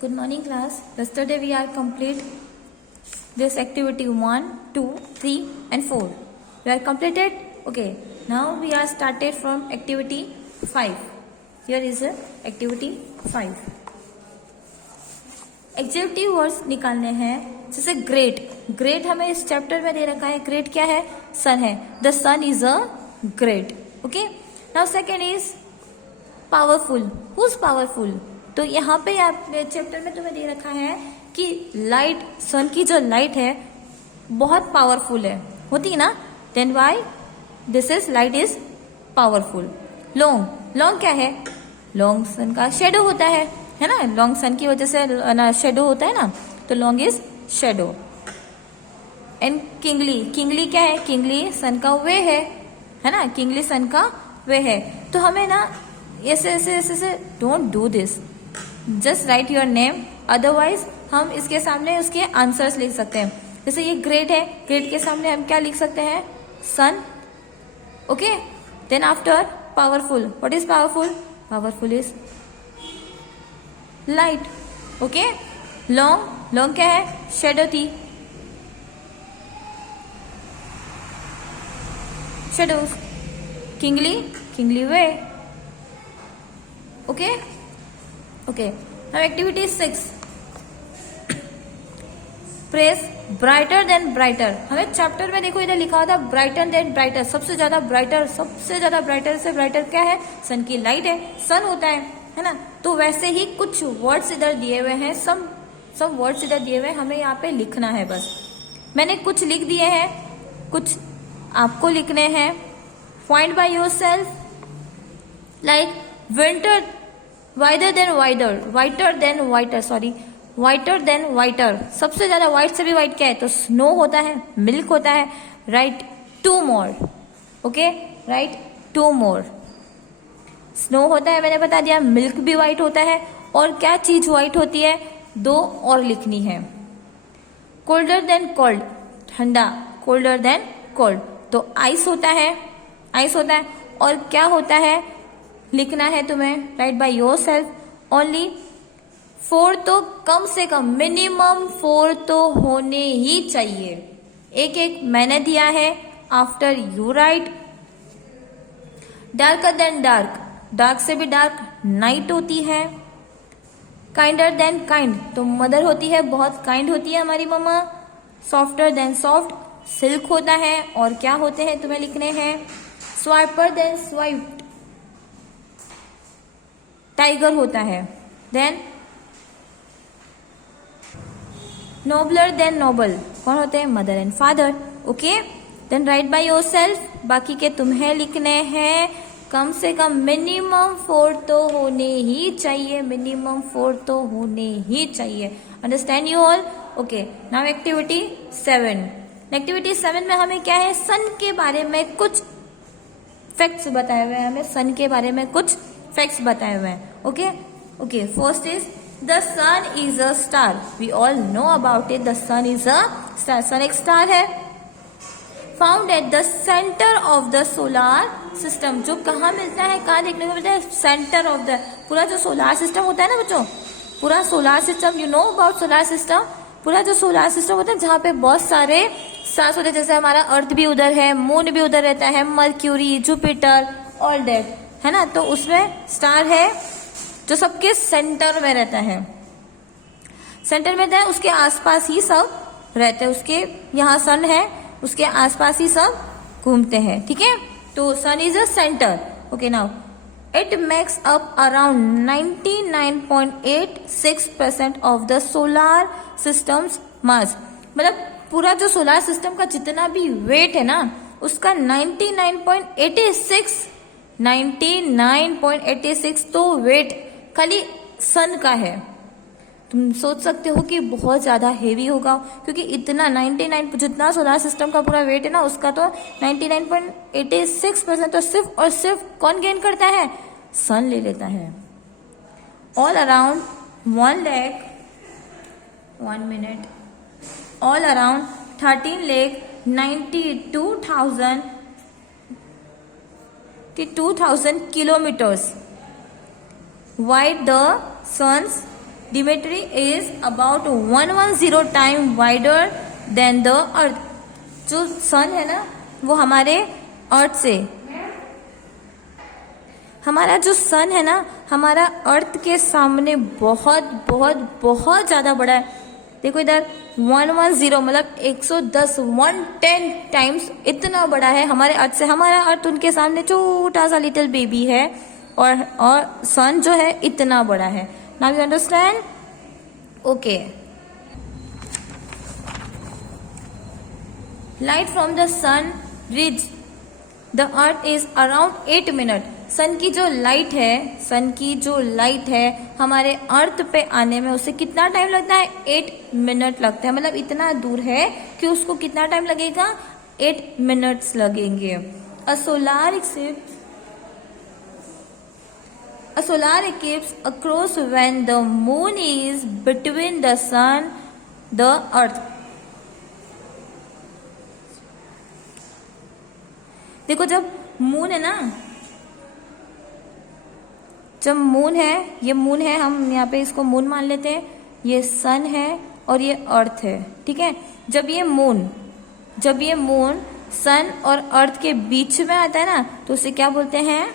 Good morning class. Yesterday we are complete this activity 1, 2, 3 and 4. We are completed? Okay. Now we are started from activity 5. Here is activity 5. Adjective words निकालने हैं जैसे great. Great हमें इस chapter में दे रखा है. Great क्या है? सन है. The sun is a great. Okay. Now second is powerful. Who is powerful? तो यहाँ पे आप चैप्टर में तुम्हें दे रखा है कि लाइट, सन की जो लाइट है बहुत पावरफुल है, होती है ना. Then why this is light is powerful. Long. Long क्या है? लॉन्ग सन का शेडो होता है ना. लॉन्ग सन की वजह से ना शेडो होता है ना, तो long is shadow. And kingly. Kingly क्या है? किंगली सन का वे है ना. किंगली सन का वे है. तो हमें ना ऐसे ऐसे ऐसे ऐसे don't do this. Just right your name. Otherwise हम इसके सामने उसके आंसर्स लिख सकते हैं. जैसे ये ग्रेट है. ग्रेट के सामने हम क्या लिख सकते हैं? Sun. Okay. Then after powerful. What is powerful? Powerful is light. Okay. Long. Long क्या है? शेडो थी. Shadows. Kingly. Kingly way. Okay. Okay. Now activity 6. Press brighter than brighter. हमें चैप्टर में देखो इधर लिखा हुआ था ब्राइटर देन ब्राइटर. सबसे ज्यादा ब्राइटर, सबसे ज्यादा ब्राइटर से ब्राइटर क्या है? सन की लाइट है. सन होता है ना. तो वैसे ही कुछ वर्ड्स इधर दिए हुए हैं. सम वर्ड्स इधर दिए हुए हैं. हमें यहाँ पे लिखना है बस. मैंने कुछ लिख दिए हैं, कुछ आपको लिखने हैं. Find by yourself. Like winter, wider than wider, whiter than whiter, sorry whiter than whiter. सबसे ज्यादा व्हाइट से भी व्हाइट क्या है? तो स्नो होता है, मिल्क होता है. Write two more. Okay. Write two more. Snow होता है, मैंने बता दिया. मिल्क भी व्हाइट होता है. और क्या चीज व्हाइट होती है? दो और लिखनी है. कोल्डर देन कोल्ड, ठंडा. Colder than cold. तो आइस होता है, आइस होता है. और क्या होता है लिखना है तुम्हें. Right by your self only. 4 तो कम से कम, मिनिमम 4 तो होने ही चाहिए. एक एक मैंने दिया है. After you write. Darker than dark. Dark से भी डार्क नाइट होती है. Kinder than kind. तो मदर होती है, बहुत काइंड होती है हमारी मम्मा. Softer than soft. सिल्क होता है. और क्या होते हैं तुम्हें लिखने हैं. स्वाइपर देन स्वाइप्ड. टाइगर होता है. Then nobler than noble. कौन होते हैं? Mother and father. Okay. Then write by yourself. बाकी के तुम्हें लिखने हैं. कम से कम मिनिमम 4 तो होने ही चाहिए. मिनिमम 4 तो होने ही चाहिए. Understand you all? Okay. Now activity 7. Activity 7 में हमें क्या है? सन के बारे में कुछ फैक्ट्स बताए हुए हैं. हमें सन के बारे में कुछ फैक्ट्स बताए हुए हैं. Okay. Okay. First is the sun is a star. We all know about it. The sun is a star. Sun एक स्टार है. Found at the centre of the solar system. जो कहाँ मिलता है? कहाँ देखने को मिलता है? Centre of the. पूरा जो सोलार सिस्टम होता है ना बच्चों, पूरा solar system, you know about solar system. पूरा जो सोलार सिस्टम होता है जहाँ पे बहुत सारे स्टार्स होते हैं. जैसे हमारा अर्थ भी उधर है, मून भी उधर रहता है, मर्क्यूरी, जुपिटर, ऑल दैट है ना. तो उसमें स्टार है जो सबके सेंटर में रहता है. सेंटर में रहता है, उसके आसपास ही सब रहते हैं. उसके यहाँ सन है, उसके आसपास ही सब घूमते हैं. ठीक है. तो sun is a centre. Okay. Now it makes up around 99.86% of the solar system's mass. मतलब पूरा जो सोलार सिस्टम का जितना भी वेट है ना, उसका 99.86 तो वेट खाली सन का है. तुम सोच सकते हो कि बहुत ज्यादा हेवी होगा, क्योंकि इतना 99 जितना सोलार सिस्टम का पूरा वेट है ना, उसका तो 99.86% तो सिर्फ और सिर्फ कौन गेन करता है? सन ले लेता है. All around 1 minute. All around 13,92,000 kilometers wide the sun's Dimitri is about 110 time wider than the earth. जो सन है ना वो हमारे अर्थ से, हमारा जो सन है ना हमारा अर्थ के सामने बहुत बहुत बहुत ज्यादा बड़ा है। देखो इधर 110 मतलब 110 110 टाइम्स इतना बड़ा है हमारे अर्थ से। हमारा अर्थ उनके सामने छोटा सा लिटिल बेबी है और सन जो है इतना बड़ा है। Now you understand? Okay. Light from the sun reach the earth is around 8 minute. Sun की जो लाइट है हमारे अर्थ पे आने में उसे कितना टाइम लगता है? 8 मिनट लगता है। मतलब इतना दूर है कि उसको कितना टाइम लगेगा? 8 मिनट्स लगेंगे। अ solar eclipse occurs when the moon is between the sun the earth। देखो जब मून है ना, जब मून है, ये मून है, हम यहाँ पे इसको मून मान लेते हैं, ये सन है और ये अर्थ है, ठीक है। जब ये मून सन और अर्थ के बीच में आता है ना तो उसे क्या बोलते हैं?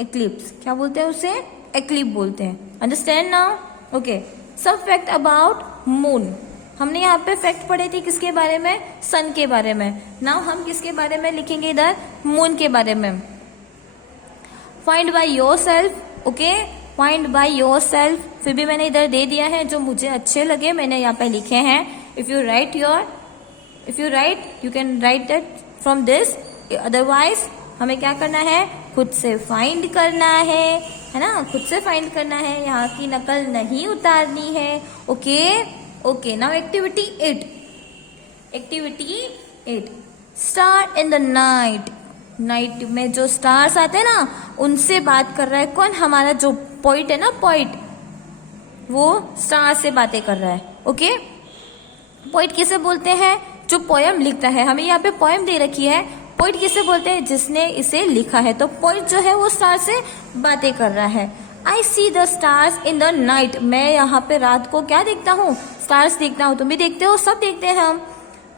एक्लिप्स। क्या बोलते हैं उसे? एक्लिप बोलते हैं। Understand now? ओके। सब फैक्ट अबाउट मून। हमने यहाँ पे फैक्ट पढ़े थे किसके बारे में? सन के बारे में। नाउ हम किसके बारे में लिखेंगे इधर? मून के बारे में। Find by yourself. Okay, find by yourself फिर भी मैंने इधर दे दिया है, जो मुझे अच्छे लगे मैंने यहाँ पे लिखे हैं। If you right you can write it from this. Otherwise हमें क्या करना है? खुद से फाइंड करना है ना, खुद से फाइंड करना है, यहाँ की नकल नहीं उतारनी है। Okay. Now activity 8। Star in the night में जो स्टार्स आते हैं ना उनसे बात कर रहा है कौन? हमारा जो पोइट है ना, पोइट, वो स्टार से बातें कर रहा है। ओके। पोइट किसे बोलते हैं? जो पोयम लिखता है। हमें यहाँ पे पोयम दे रखी है। पोइट किसे बोलते हैं? जिसने इसे लिखा है। तो पोइट जो है वो स्टार से बातें कर रहा है। I see the stars in the night. मैं यहाँ पे रात को क्या देखता हूँ? स्टार्स देखता हूँ। तुम भी देखते हो, सब देखते हैं हम।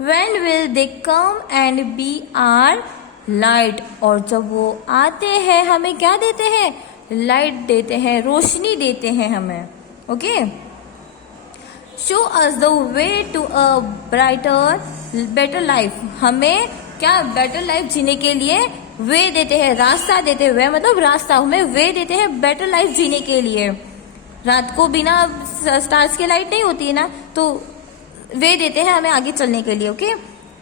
When will they come and be our light? और जब वो आते हैं हमें क्या देते हैं? लाइट देते हैं, रोशनी देते हैं हमें। Okay. Show us the way to a better life. हमें क्या? बेटर लाइफ जीने के लिए वे देते हैं, रास्ता देते हैं। वे मतलब रास्ता, हमें वे देते हैं बेटर लाइफ जीने के लिए। रात को बिना स्टार्स की लाइट नहीं होती है ना, तो वे देते हैं हमें आगे चलने के लिए। Okay.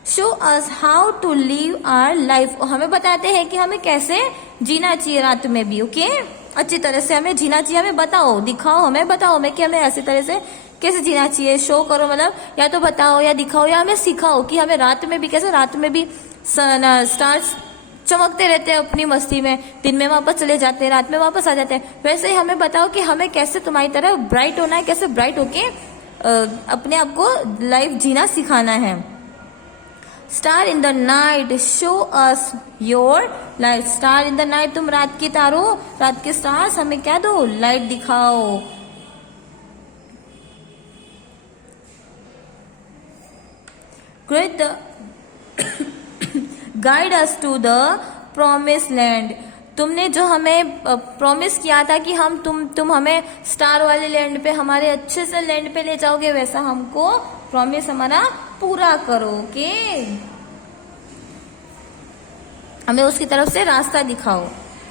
Show us how to live our life. हमें बताते हैं कि हमें कैसे जीना चाहिए रात में भी। ओके। अच्छी तरह से हमें जीना चाहिए। हमें बताओ, दिखाओ, हमें बताओ हमें कि हमें ऐसी तरह से कैसे जीना चाहिए। शो करो मतलब या तो बताओ या दिखाओ या हमें सिखाओ कि हमें रात में भी कैसे, रात में भी स्टार्स चमकते रहते हैं अपनी मस्ती में, दिन में वापस चले जाते हैं, रात में वापस आ जाते हैं। वैसे ही हमें बताओ कि हमें कैसे तुम्हारी तरह ब्राइट होना है, कैसे ब्राइट होके अपने आप को लाइफ जीना सिखाना है। Star in the night show us your light. Star in the night, तुम रात के तारों, रात के स्टार्स हमें क्या दो? लाइट दिखाओ। Guide us to the promise land. तुमने जो हमें प्रॉमिस किया था कि तुम हमें स्टार वाले लैंड पे, हमारे अच्छे से लैंड पे ले जाओगे, वैसा हमको प्रॉमिस हमारा पूरा करो। ओके। हमें उसकी तरफ से रास्ता दिखाओ।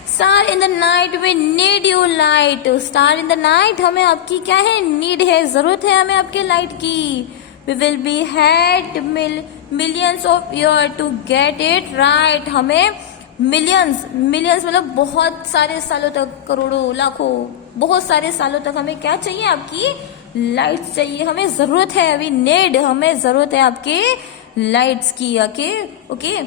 Star in the night we need you light. Star in the night, हमें आपकी क्या है? नीड है, जरूरत है हमें आपके लाइट की। We will be had millions of year to get it right. हमें मिलियंस मतलब बहुत सारे सालों तक, करोड़ों, लाखों, बहुत सारे सालों तक हमें क्या चाहिए? आपकी लाइट चाहिए। हमें जरूरत है, वी नीड, हमें जरूरत है आपके लाइट्स की। Okay.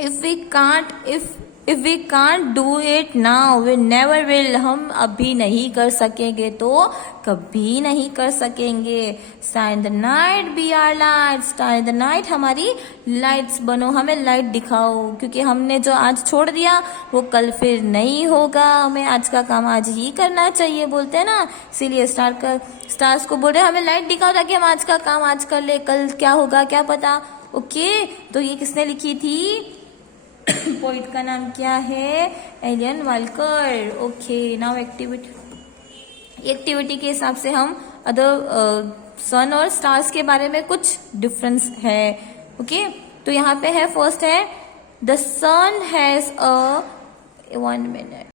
If if we can't do it now we never will, हम अभी नहीं कर सकेंगे तो कभी नहीं कर सकेंगे। Star in the night be our light, star in the night हमारी लाइट्स बनो, हमें लाइट दिखाओ, क्योंकि हमने जो आज छोड़ दिया वो कल फिर नहीं होगा, हमें आज का काम आज ही करना चाहिए, बोलते हैं ना, इसीलिए स्टार्स को बोल रहे हमें लाइट दिखाओ ताकि हम आज का काम आज कर ले, कल क्या होगा क्या पता। ओके, तो ये किसने लिखी थी? पोइट का नाम क्या है? Alien walker. Okay, now activity के हिसाब से हम अदर सन और स्टार्स के बारे में कुछ डिफरेंस है। ओके, तो यहाँ पे है, फर्स्ट है the sun has a 1 minute